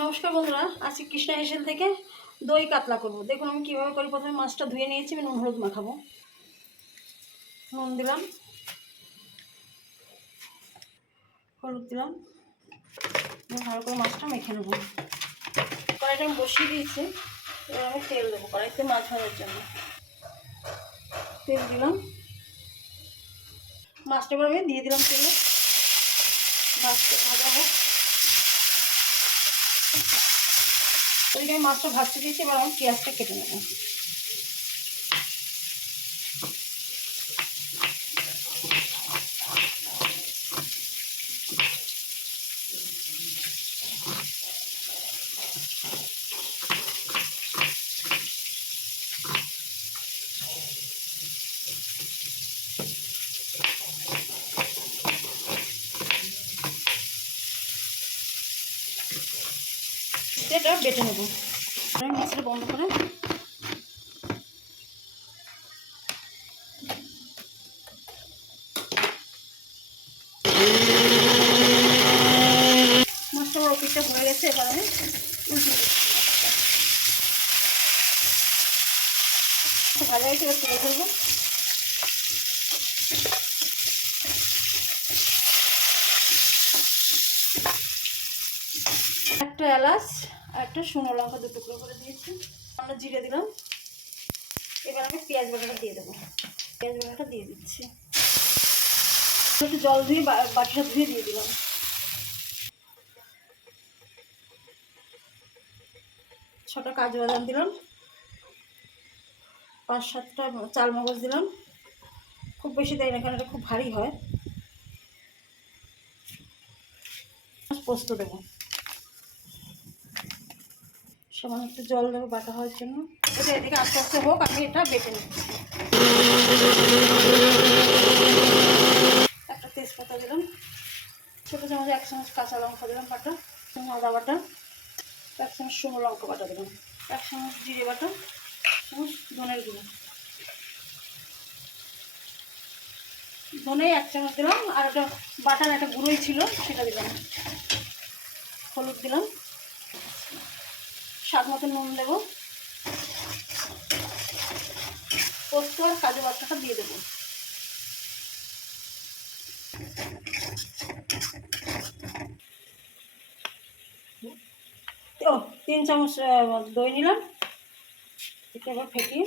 নমস্কার বন্ধুরা, আজকে কৃষ্ণা হেসেল থেকে দই কাতলা করব। দেখুন আমি কীভাবে করি। প্রথমে মাছটা ধুয়ে নিয়েছি, আমি নুন হলুদ মাখাবো। নুন দিলাম, হলুদ দিলাম, ভালো করে মাছটা মেখে নেব। কড়াইটা আমি বসিয়ে দিয়েছি, এবার আমি তেল দেবো কড়াইতে মাছ ভাজার জন্য। তেল দিলাম, মাছটা এবার আমি দিয়ে দিলাম তেলে, মাছটা ভাজা হোক। ওইদিকে আমি মাছটা ভাজতে দিয়েছি, এবার আমি পেঁয়াজটা কেটে নেব। এটা বেটে নেব। আমি মাছটা বন্ধ করে মাছটা বড় পিসটা হয়ে গেছে। এবার আমি উল্টে দিচ্ছি। ভাজা হয়েছে, এবার তুলে ধরবো। একটা এলাচ আর একটা শুকনো লঙ্কা দু টুকরো করে দিয়েছি। আমরা জিরে দিলাম। এবার আমি পেঁয়াজ বাটাটা দিয়ে দেবো। পেঁয়াজ বাটাটা দিয়ে দিচ্ছি। একটু জল দিয়ে বাটিটা ধুয়ে দিয়ে দিলাম। ছটা কাজু বাদাম দিলাম, 5-7টা চালমগজ দিলাম। খুব বেশি দেয় না, কারণ এটা খুব ভারী হয়। পোস্ত দেবো, সামান্য একটু জল দেবো বাটা হওয়ার জন্য। এটা এদিকে আস্তে আস্তে হোক, আমি এটা বেটে নিচ্ছি। একটা তেজপাতা দিলাম, ছোটো চামচ 1 চামচ কাঁচা লঙ্কা দিলাম বাটা, আদা বাটা, 1 চামচ শুকনো লঙ্কা বাটা দিলাম, 1 চামচ জিরে বাটা, 1 চামচ ধনের গুঁড়ো, ধনে 1 চামচ দিলাম। আর একটা বাটার একটা গুঁড়োই ছিল, সেটা দিলাম। হলুদ দিলাম, স্বাদ মতো নুন দেবো। পোস্ত আর কাজু বাটাটা দিয়ে দেবো। 3 চামচ দই নিলাম। এটা এবার ফেটিয়ে,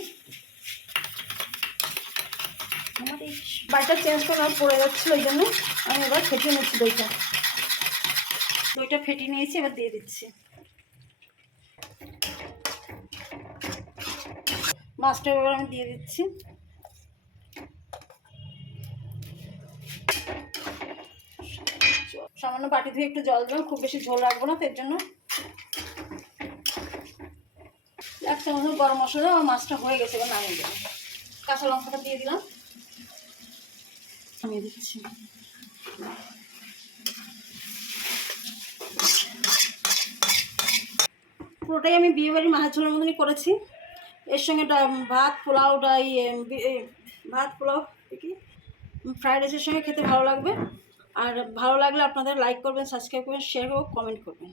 আমার এই বাটিটা চেঞ্জ করে পড়ে যাচ্ছিলো, ওই জন্য আমি এবার ফেটিয়ে নিচ্ছি। দইটা ফেটিয়ে নিয়েছি, এবার দিয়ে দিচ্ছি। মাছটা এবার আমি দিয়ে দিচ্ছি। সামান্য বাটি ধুয়ে একটু জল দিলাম, খুব বেশি ঝোল রাখবো না, তো এর জন্য 1 চামচ গরম মশলা। আমার মাছটা হয়ে গেছে, এবার নামিয়ে দিলাম। কাঁচা লঙ্কাটা দিয়ে দিলাম, নামিয়ে দিচ্ছি। পুরোটাই আমি বিয়েবাড়ির মাছের ঝোলের মতনই করেছি। এর সঙ্গে ভাত পোলাও ভাত পোলাও কি ফ্রাইড রাইসের সঙ্গে খেতে ভালো লাগবে। আর ভালো লাগলে আপনাদের লাইক করবেন, সাবস্ক্রাইব করবেন, শেয়ার করবেন, কমেন্ট করবেন।